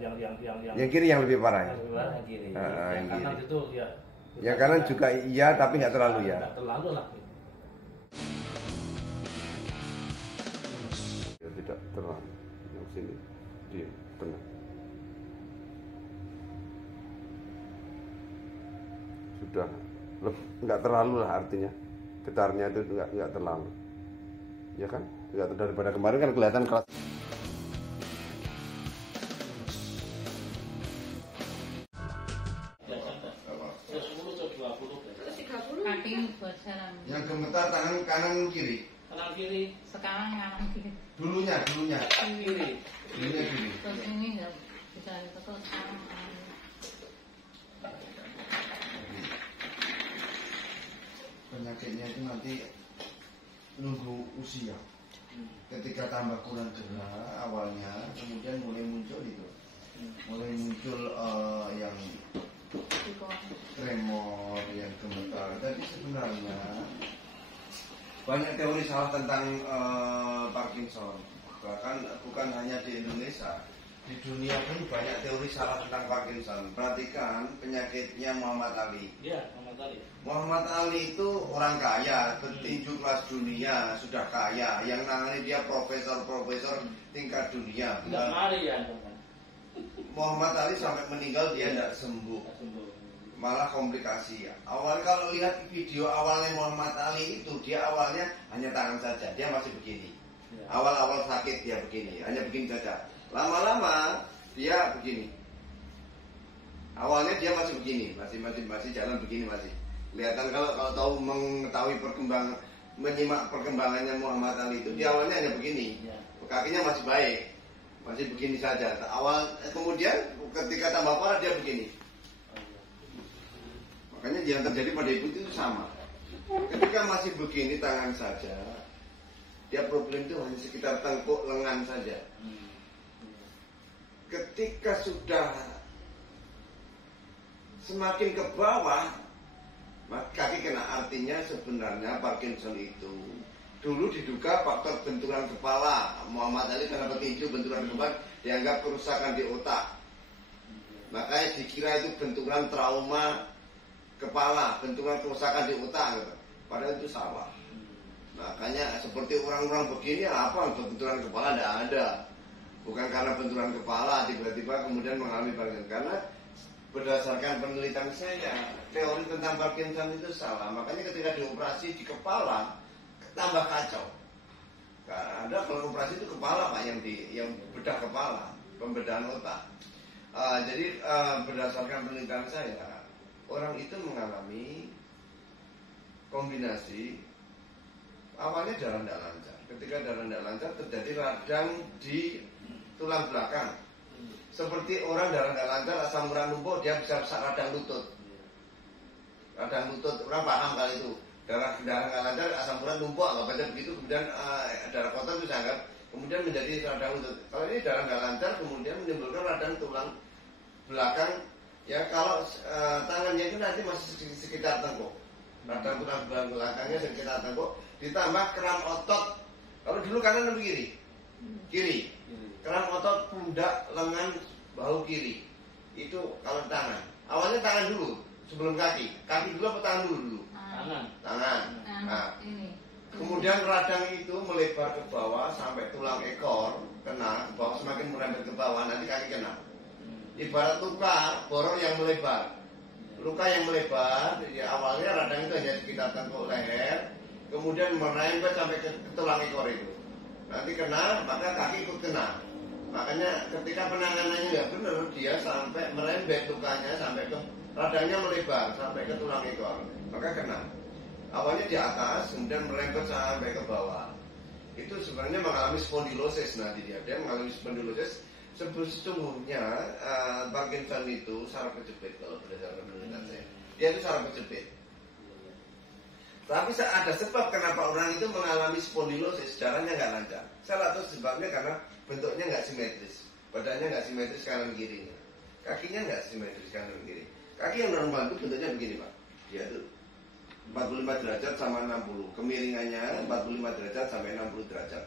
yang kiri yang lebih parah ya. Yang kiri. Yang kanan kiri. itu ya. Yang kanan juga iya tapi nggak terlalu ya. Nggak terlalu lah. Ya tidak terang. Yang sini di tengah. Sudah nggak terlalu lah artinya. Getarnya itu nggak terlalu. Ya kan? Nggak daripada kemarin kan kelihatan keras. Yang gemetar tangan kanan kiri. Kanan kiri. Sekarang kanan kiri. Dulunya Kiri. dulunya kiri. Terus ini nggak bisa ditekan sekarang kanan. Penyakitnya itu nanti nunggu usia. Ketika tambah kurang gerak awalnya, kemudian mulai muncul itu, mulai muncul yang tremor, yang gemetar. Jadi sebenarnya banyak teori salah tentang Parkinson. Bahkan bukan hanya di Indonesia, di dunia pun banyak teori salah tentang Parkinson. Perhatikan penyakitnya Muhammad Ali. Iya, Muhammad Ali. Muhammad Ali itu orang kaya, petinju kelas dunia, sudah kaya. Yang nangani dia profesor tingkat dunia. Tidak mari ya, Muhammad Ali sampai meninggal dia tidak sembuh, malah komplikasi. Awalnya kalau lihat video awalnya Muhammad Ali itu, dia awalnya hanya tangan saja, dia masih begini. Awal-awal sakit dia begini, hanya begini saja. Lama-lama dia begini. Awalnya dia masih begini, masih jalan begini masih. Kelihatan kalau tahu mengetahui menyimak perkembangannya Muhammad Ali itu, dia awalnya hanya begini, kakinya masih baik, masih begini saja. Kemudian ketika tambah parah dia begini. Makanya yang terjadi pada ibu itu sama. Ketika masih begini tangan saja, dia problem itu hanya sekitar tengkuk lengan saja. Ketika sudah semakin ke bawah, kaki kena. Artinya sebenarnya Parkinson itu dulu diduga faktor benturan kepala. Muhammad Ali karena petinju, benturan kepala dianggap kerusakan di otak. Makanya dikira itu benturan trauma kepala, benturan kerusakan di otak gitu. Padahal itu salah. Makanya seperti orang-orang begini apa benturan kepala tidak ada. Bukan karena benturan kepala tiba-tiba kemudian mengalami Parkinson. Karena berdasarkan penelitian saya, teori tentang Parkinson itu salah. Makanya ketika dioperasi di kepala tambah kacau. Karena kalau operasi itu kepala Pak yang bedah kepala, pembedahan otak. Jadi berdasarkan penelitian saya, orang itu mengalami kombinasi awalnya darah tidak lancar. Ketika darah tidak lancar terjadi radang di tulang belakang. Seperti orang darah tidak lancar, asam urat numpuk, dia bisa radang lutut. Radang lutut, orang paham kali itu. Darah nggak lancar, asam urat numpuk, nggak baca begitu, kemudian darah kotor bisa anggap, kemudian menjadi radang lutut. Kalau ini darah nggak lancar, kemudian menimbulkan radang tulang belakang. Ya kalau tangannya itu nanti masih sekitar tengkuk. Radang tulang belakangnya sekitar tengkuk, ditambah keram otot. Kalau dulu kanan atau kiri? Kiri. Keram otot pundak, lengan, bahu kiri. Itu kalau tangan. Awalnya tangan dulu sebelum kaki. Kaki dulu apa tangan dulu? Tangan. Nah, kemudian radang itu melebar ke bawah sampai tulang ekor kena ke bawah, semakin merembet ke bawah nanti kaki kena. Ibarat luka borok yang melebar. Luka yang melebar, jadi awalnya radang itu hanya sekitar tengkuk leher, kemudian merembet sampai ke tulang ekor itu. Nanti kena, maka kaki ikut kena. Makanya ketika penanganannya nggak benar, dia sampai merembet lukanya sampai ke radangnya melebar sampai ke tulang ekor, maka kena. Awalnya di atas, kemudian merembet sampai ke bawah. Itu sebenarnya mengalami spondylosis nanti dia mengalami spondylosis. Sesungguhnya Parkinson itu saraf kejepit kalau berdasarkan penelitian saya. Dia itu saraf kejepit. Tapi ada sebab kenapa orang itu mengalami spondylosis, darahnya nggak lancar. Salah satu sebabnya karena bentuknya nggak simetris, badannya nggak simetris kanan kirinya, kakinya nggak simetris kanan kiri. Kaki yang normal itu bentuknya begini Pak, dia tuh 45 derajat sama 60, kemiringannya 45 derajat sampai 60 derajat.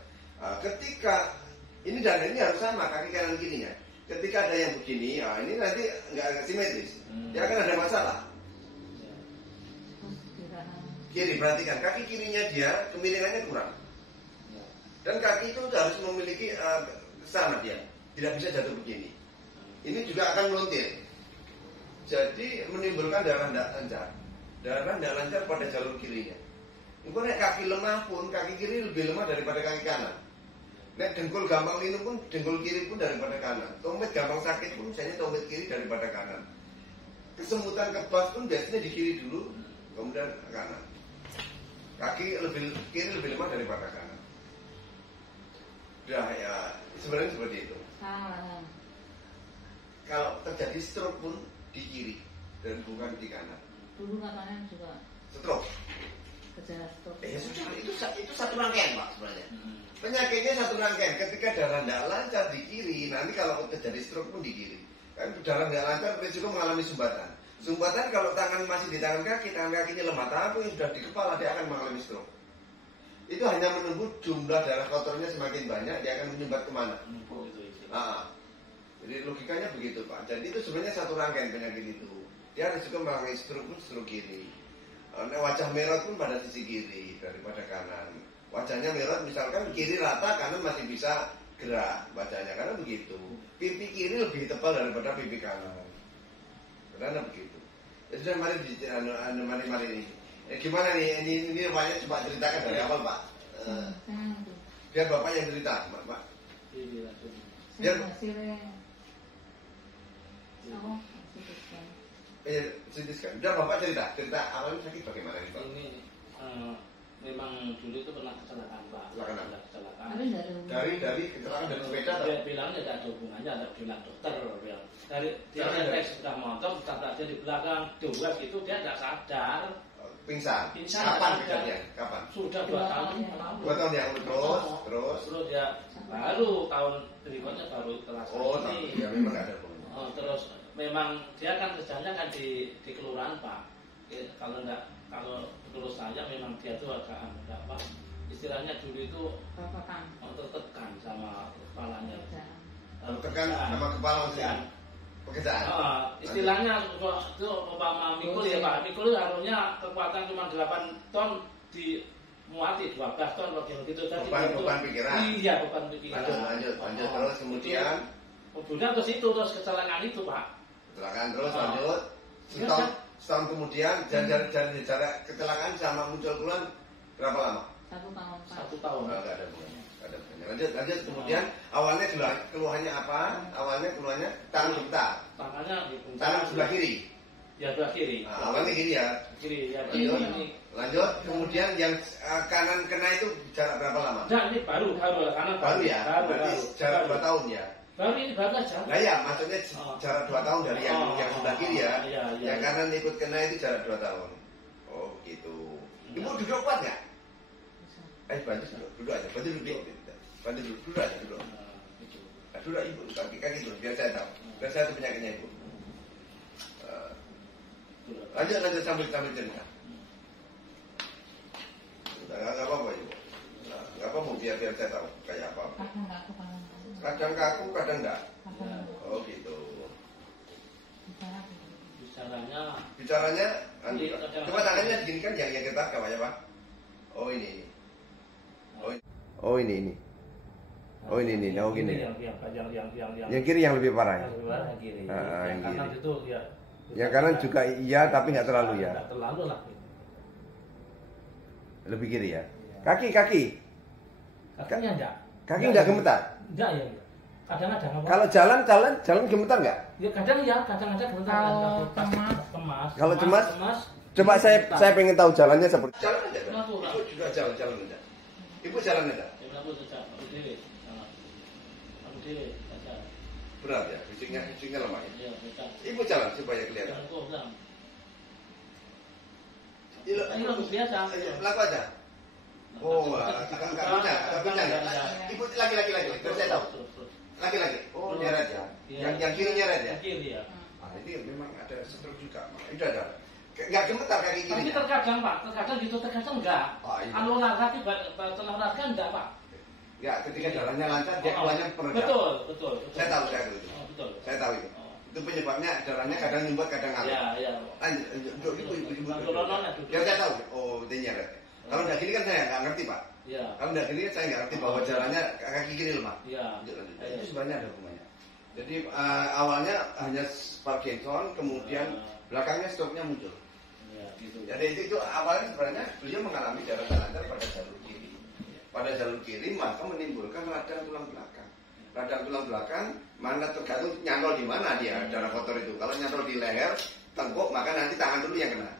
Ketika ini dan ini harus sama kaki kanan kirinya. Ketika ada yang begini, ini nanti nggak simetris. Dia akan ada masalah. Kiri, perhatikan kaki kirinya dia kemiringannya kurang. Dan kaki itu harus memiliki sama dia, tidak bisa jatuh begini. Ini juga akan melontir. Jadi menimbulkan darah tidak lancar. Darah tidak lancar pada jalur kirinya. Mungkin kaki lemah pun kaki kiri lebih lemah daripada kaki kanan. Nek dengkul gampang linu pun dengkul kiri pun daripada kanan. Tumit gampang sakit pun misalnya tumit kiri daripada kanan. Kesemutan kebas pun biasanya di kiri dulu, kemudian kanan. Kaki kiri lebih lemah daripada kanan. Udah ya, sebenarnya seperti itu. Kalau terjadi stroke pun di kiri dan bukan di kanan. Dulu katanya juga Stroke. gejala stroke. Ya sudah, itu satu rangkaian Pak sebenarnya. Penyakitnya satu rangkaian. Ketika darah tidak lancar di kiri, nanti kalau terjadi stroke pun di kiri. Kan darah tidak lancar risiko mengalami sumbatan. Sumbatan kalau tangan masih di tangan kakinya lemah, tapi sudah di kepala dia akan mengalami stroke. Itu hanya menunggu jumlah darah kotornya semakin banyak, dia akan menyumbat kemana? Jadi logikanya begitu Pak. Jadi itu sebenarnya satu rangkaian penyakit itu. Dia risiko mengalami stroke pun stroke kiri. Wajah merah pun pada sisi kiri daripada kanan. Wajahnya merah misalkan kiri rata, kanan masih bisa gerak wajahnya, karena begitu. Pipi kiri lebih tebal daripada pipi kanan. Karena begitu. Jadi mari ini. Gimana nih? Ini banyak coba ceritakan dari awal Pak. Biar Bapak yang cerita, Pak. Biar ceritakan. Biar Bapak cerita awalnya sakit bagaimana nih Pak? Ini memang dulu itu pernah kecelakaan Pak. Kecelakaan. Dari kecelakaan dari sepeda. Dia bilangnya tidak ada hubungannya, ada bilang dokter. Dari dia tes sudah motor, tabrak dia di belakang, dua gitu dia tidak sadar. Pingsan. Kapan kejadian? Kapan? Sudah 2 tahun. 2 tahun yang terus dia baru tahun berikutnya baru terasa ini. Ya memang ada hubungannya. Terus memang dia kan kerjanya kan di kelurahan Pak. Kalau terus saya memang dia tuh agak apa? Istilahnya dulu itu tertekan sama kepalanya. Tertekan sama kepala maksudnya? Pekerjaan. Istilahnya itu umpama mikul ya Pak. Mikul harusnya kekuatan cuma 8 ton dimuati 12 ton begitu tadi. Beban pikiran. Iya, beban pikiran. Lanjut terus kemudian. Kemudian ke situ terus kecelakaan itu Pak. Kecelakaan terus lanjut. Setahun kemudian jarak kecelakaan sama muncul keluhan berapa lama? 1 tahun Pak. 1 tahun. Enggak ada hubungannya. Lanjut kemudian awalnya keluhannya apa? Awalnya keluhannya tangan gemetar. Tangan sebelah kiri. Ya sebelah kiri. Awalnya gini ya. Kiri ya. Lanjut kemudian yang kanan kena itu jarak berapa lama? Nah, ini baru kanan baru ya. Berarti jarak 2 tahun ya. Baru ini baru aja. Nah ya, maksudnya jarak 2 tahun dari yang sebelah kiri ya. Yang kanan ikut kena itu jarak 2 tahun. Oh gitu. Ibu duduk kuat nggak? Bantu duduk aja. Bantu duduk aja duduk. Duduk ibu kaki dulu biar saya tahu. Biar saya tahu penyakitnya ibu. Lanjut sambil cerita. Nggak apa-apa ibu. Nggak apa-apa biar saya tahu kayak apa. Kadang kaku, kadang enggak. Oh gitu. Bicaranya coba tangannya diginikan yang ketat kawannya Pak. Oh ini. Oh ini. Oh ini. Oh gini. Yang kiri yang lebih parah. Yang kiri. Yang kanan itu ya. Yang kanan juga iya tapi nggak terlalu ya. Nggak terlalu lah. Lebih kiri ya. Kaki. Kakinya enggak. Kaki enggak gemetar. Enggak ya. Kadang-kadang apa? Kalau jalan gemetar enggak? Ya kadang-kadang gemetar. Cemas. Kalau cemas. Coba saya pengen tahu jalannya seperti. Jalan aja. Ibu juga jalan aja. Ibu jalan aja. Berat ya, fisiknya lemah ya. Ibu jalan supaya kelihatan. Ini lagu biasa. Laku aja. Oh, enggak punya. Ibu laki-laki, biar saya tahu. Laki-laki. Oh, nyeret ya. Yang kiri nyeret ya. Kiri ya. Ini memang ada stroke juga. Itu ada. Enggak gemetar kaki kiri. Tapi terkadang Pak, terkadang enggak. Anu olahraga enggak Pak. Enggak, ketika jalannya lancar dia keluarnya peregang. Betul. Saya tahu itu. betul. Saya tahu itu. Oh. Itu penyebabnya darahnya kadang nyumbat, kadang ngalir. Iya. Lanjut, ibu. Duduk. Ya saya tahu. Oh, itu nyeret. Kalau nggak gini kan saya nggak ngerti Pak. Iya. Kalau nggak gini saya nggak ngerti bahwa jalannya kaki kiri lemah. Iya. Itu sebenarnya ada hubungannya. Jadi awalnya hanya Parkinson, kemudian belakangnya stroke-nya muncul. Iya, gitu. Jadi itu awalnya sebenarnya beliau mengalami darah lancar pada jalur kiri. Pada jalur kiri maka menimbulkan radang tulang belakang. Radang tulang belakang mana tergantung nyantol di mana dia darah kotor itu. Kalau nyantol di leher, tengkuk maka nanti tangan dulu yang kena.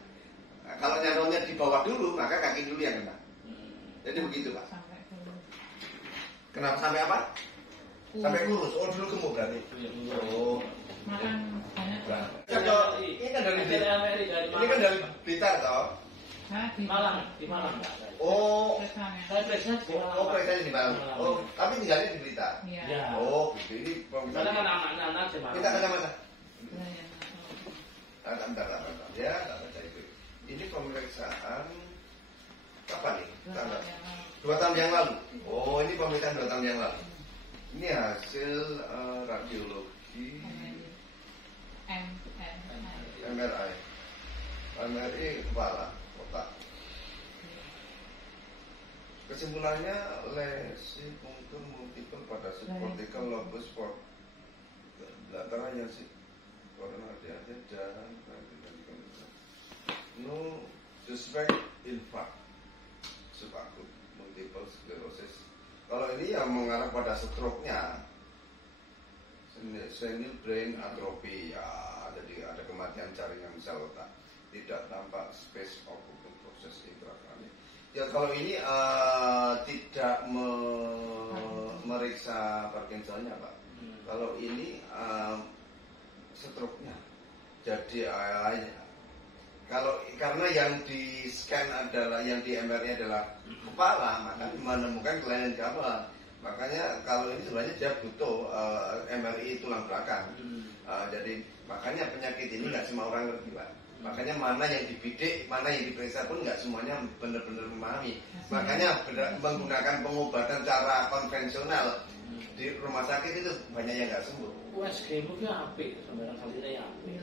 Nah, kalau nyantolnya di bawah dulu maka kaki dulu yang kena. Jadi begitu Pak. Sampai kurus. Kenapa sampai apa? Sampai kurus. Oh dulu gemuk berarti. Oh. Makan banyak. Ini kan dari Amerika. Ini kan dari Blitar toh. Hah, di Malang. Oh. Saya periksa di Malang. Oh, periksa di Malang. Oh, tapi tinggalnya di Blitar. Iya. Oh, gitu. Ini Karena kan anak-anak di Malang. Kita kacamata. Iya. Bentar. Ya, tak baca itu. Ini pemeriksaan kapan nih? Tanggal 2 tahun yang lalu. Oh, ini pemeriksaan 2 tahun yang lalu. Ini hasil radiologi MRI. MRI kepala, otak. Kesimpulannya lesi punktur multiple pada subcortical lobus sport belakangnya sih karena dia dan no suspect infarct subakut multiple sclerosis. Kalau ini yang mengarah pada stroke-nya senile brain atrophy ya, jadi ada kematian jaringan sel otak, tidak tampak space of proses intracranial. Ya kalau ini tidak meriksa Parkinsonnya Pak. Kalau ini stroke-nya. Jadi kalau karena yang di scan adalah yang di MRI adalah kepala, maka menemukan kelainan kepala. Makanya kalau ini sebenarnya dia butuh MRI tulang belakang. Jadi makanya penyakit ini nggak semua orang ngerti Pak. Makanya mana yang dibidik, mana yang diperiksa pun nggak semuanya benar-benar memahami. Makanya menggunakan pengobatan cara konvensional di rumah sakit itu banyak yang nggak sembuh. USG itu apik, sebenarnya kalinya yang apik.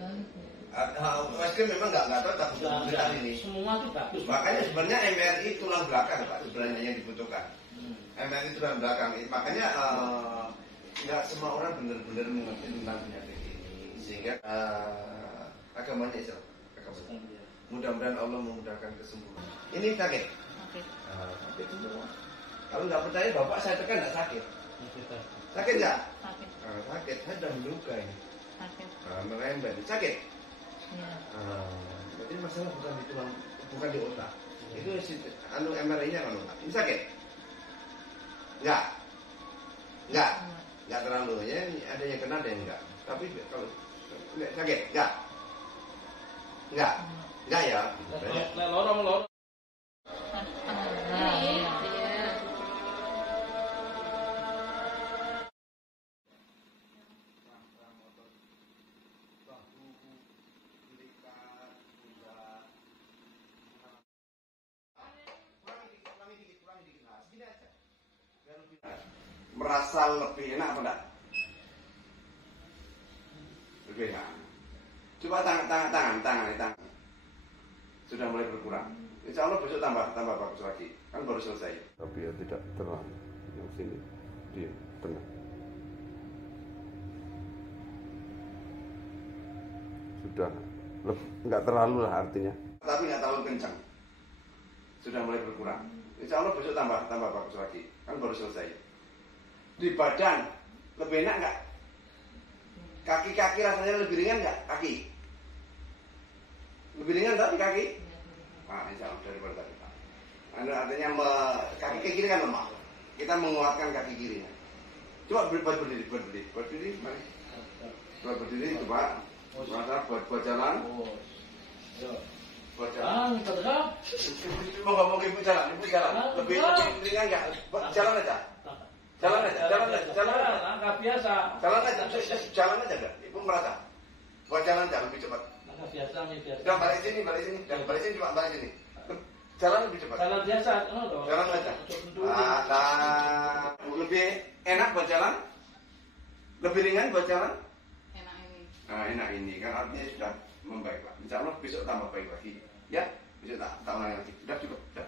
USG memang nggak cocok untuk kita ini. Semua itu bagus. Makanya sebenarnya MRI tulang belakang Pak sebenarnya yang dibutuhkan. MRI tulang belakang. Makanya nggak semua orang benar-benar mengerti tentang penyakit ini sehingga agamanya Islam. Mudah-mudahan Allah memudahkan kesembuhan. Ini sakit? Sakit semua. Kalau nggak percaya Bapak saya tekan nggak sakit. Sakit nggak? Sakit. Sakit. Saya sudah meluka ini. Sakit. Merembet. Sakit? Iya. Jadi masalah bukan di tulang, bukan di otak. Itu MRI-nya kan otak. Ini sakit? Nggak. Nggak terlalu ya. Ada yang kena, ada yang enggak. Tapi kalau sakit? Nggak ya. Lorong. Merasa lebih enak apa enggak? Lebih enak. Coba tangan. Sudah mulai berkurang. Insya Allah besok tambah bagus lagi. Kan baru selesai. Tapi ya tidak terlalu. Yang sini di tengah. Sudah nggak terlalu lah artinya. Tapi nggak terlalu kencang. Sudah mulai berkurang. Insya Allah besok tambah bagus lagi. Kan baru selesai. Di badan lebih enak nggak? Kaki rasanya lebih ringan nggak? Kaki lebih ringan tapi kaki? Insya Allah daripada tadi Pak. Artinya kaki kiri kan lemah. Kita menguatkan kaki kirinya. Coba berdiri, mari. Buat berdiri itu Pak. Buat jalan. Buat jalan. Mau ibu jalan. Lebih ringan nggak? Jalan aja. Langkah biasa. Jalan aja enggak? Ibu merasa. Buat jalan lebih cepat. Langkah biasa. Udah balik sini. Cuma balik sini. Jalan lebih cepat. Jalan biasa. Jalan aja. Lebih enak buat jalan? Lebih ringan buat jalan? enak ini kan artinya sudah membaik Pak. Insya Allah besok tambah baik lagi. Ya, besok tak ulangi lagi. Sudah cukup. Sudah.